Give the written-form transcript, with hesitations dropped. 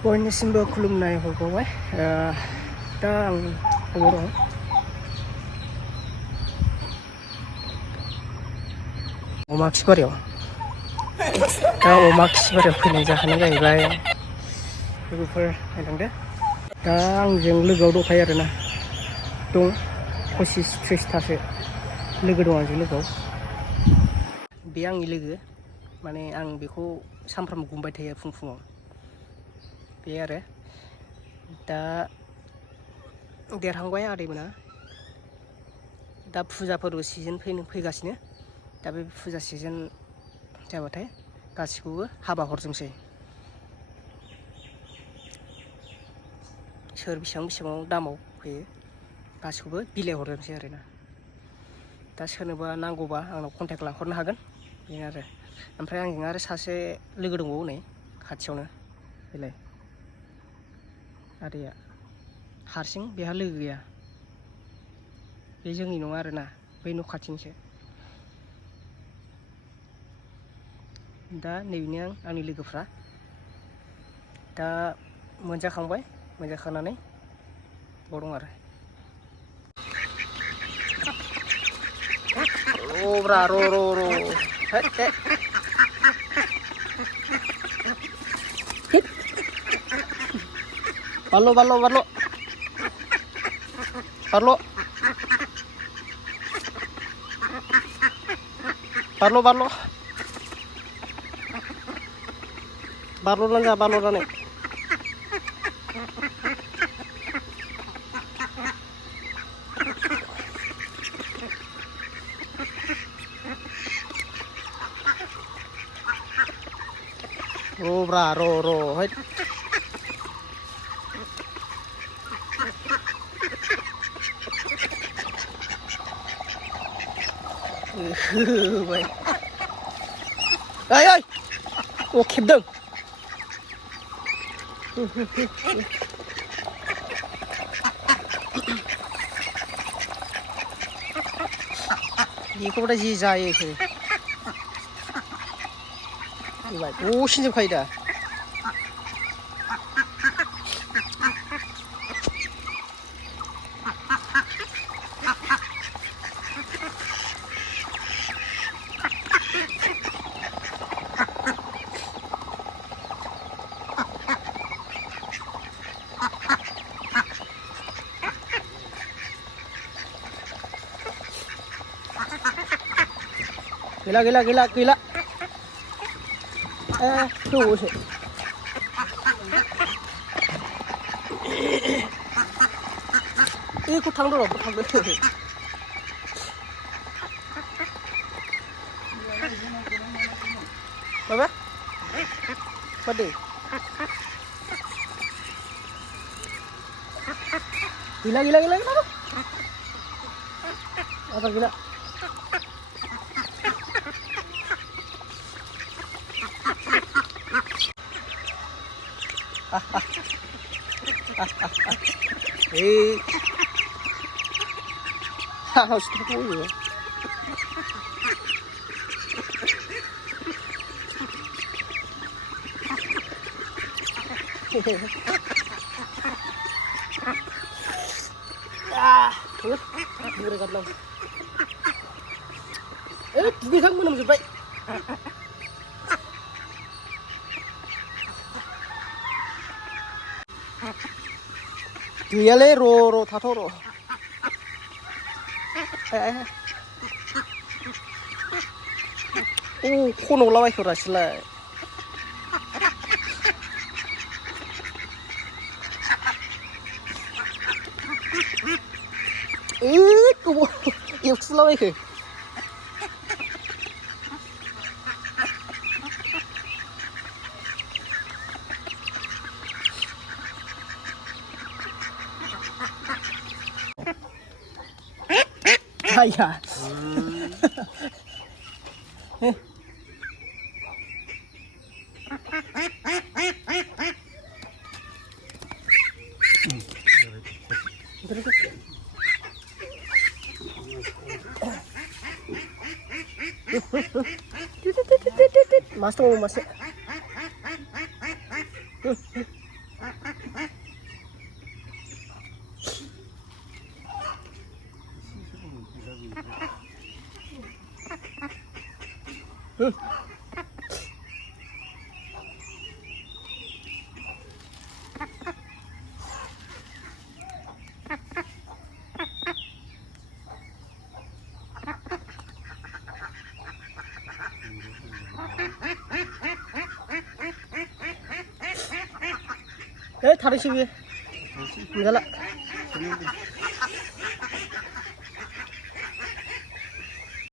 बयनिसिमबो खुलुमनाय हरबावबाय दा आं अबाव दं अमा खिबारियाव दा अमा खिबारियाव फैनाय जाहोना जाहैबाय लोगोफोर नायलांदो दा आंजों लोगोआव दंखायो आरोना दं 25-30थासो लोगो दं आंजों लोगोआव बे आंनि लोगो माने आं बेखौ सानफ्रामबो गुमबाय थायो फुं फुङाव बे आरो दा देरहांबाय आदैमोना दा फुजाफोरबो सिजोन फैगासिनो दा बे फुजा सिजोन जाबाथाय गासिखौबो हाबा हरजोबसै सोर बेसेबां दामाव फैयो गासिखौबो बिलाइ हरजोबसै आरोना दा सोरनोबा नांगौबा आंनाव कन्टेक्ट लाहरनो हागोन बेनो आरो ओमफ्राय आंजों आरो सासे लोगो दंबावो नै खाथियावनो बेलाय आदैया हारसिं बेहा लोगो गैया बे जोंनि नङा आरोना बै न' खाथिनिसो दा नैबेनो आंनि लोगोफ्रा दा मोनजाखांबाय मोनजाखांनानै बाव दं आरो र'ब्रा र' बारल' बारल'नानै र'ब्रा र' हैद होबाय ओइ अ खेबदों बेखौबोदा जि जायो इसोरो दसेनोजोबखायो दा गैला थौसो बेखौ थांदो र' थांदो माबा मादे gila apa gila harus ketemu ya dekat lang. Bigang mo naman sa bay. Diyale ro tatoro. Kono laway ko rasila. Kubo, yung laway ko. Ayah. Masuk. थारैसो बियो गैला